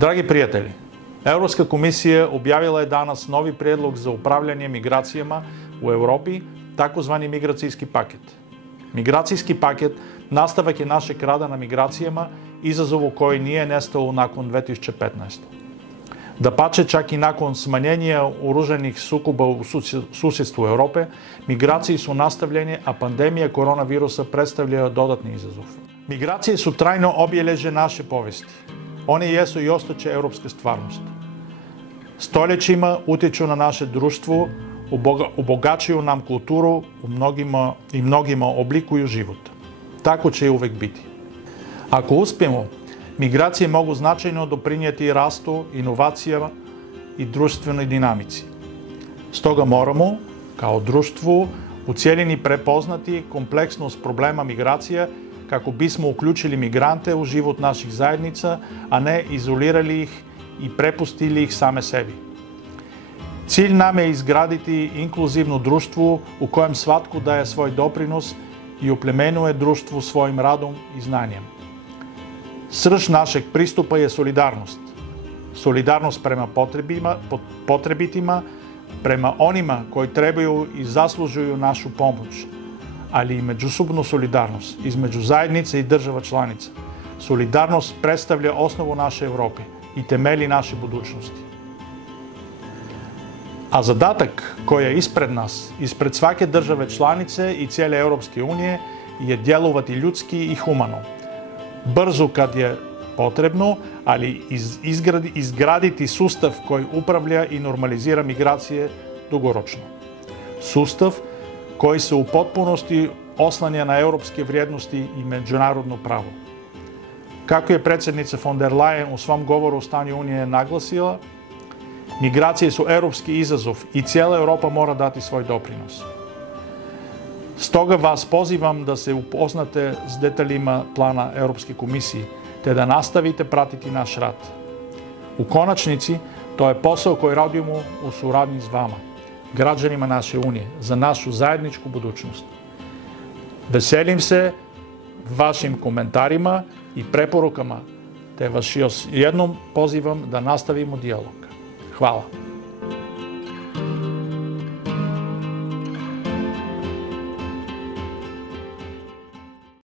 Dragi prijatelji, Europska komisija objavila je danas novi prijedlog za upravljanje migracijama u Europi, takozvani migracijski paket. Migracijski paket nastavak je našeg rada na migracijama, izazovu koji nije nestao nakon 2015. Dapače, čak i nakon smanjenja oružanih sukoba u susjedstvu Europe, migracije su nastavljene, a pandemija koronavirusa predstavlja dodatni izazov. Migracije su trajno obilježje naše povijesti. One jesu i ostaće europska stvarnost. Stoljećima utječu na naše društvo, obogaćuju nam kulturu, mnogima oblikuju život. Tako će i uvek biti. Ako uspijemo, migracije mogu značajno doprinijeti rastu, inovacijama i društvenoj dinamici. Stoga moramo, kao društvo, u cjelini prepoznati kompleksnost problema migracija kako bismo uključili migrante u život naših zajednica, a ne izolirali ih i prepustili ih same sebi. Cilj nam je izgraditi inkluzivno društvo u kojem svatko daje svoj doprinos i oplemenjuje društvo svojim radom i znanjem. Srž našeg pristupa je solidarnost. Solidarnost prema potrebitima, prema onima koji trebaju i zaslužuju našu pomoć, ali i međusobnu solidarnost između zajednice i država članica. Solidarnost predstavlja osnovu naše Europe i temelji naše budućnosti. A zadatak koji je ispred nas, ispred svake države članice i cijele Europske unije, je djelovati ljudski i humano. Brzo kad je potrebno, ali izgraditi sustav koji upravlja i normalizira migracije dugoročno. Sustav koji se u potpunosti oslanja na europske vrijednosti i međunarodno pravo. Kako je predsjednica von der Leyen u svom govoru o stanju Unije naglasila, migracije su europski izazov i cijela Europa mora dati svoj doprinos. Stoga vas pozivam da se upoznate s detaljima plana Europske komisije, te da nastavite pratiti naš rad. U konačnici, to je posao koji radimo u suradnji s vama, građanima naše Unije, za našu zajedničku budućnost. Veselim se vašim komentarima i preporukama, te vas još jednom pozivam da nastavimo dijalog. Hvala.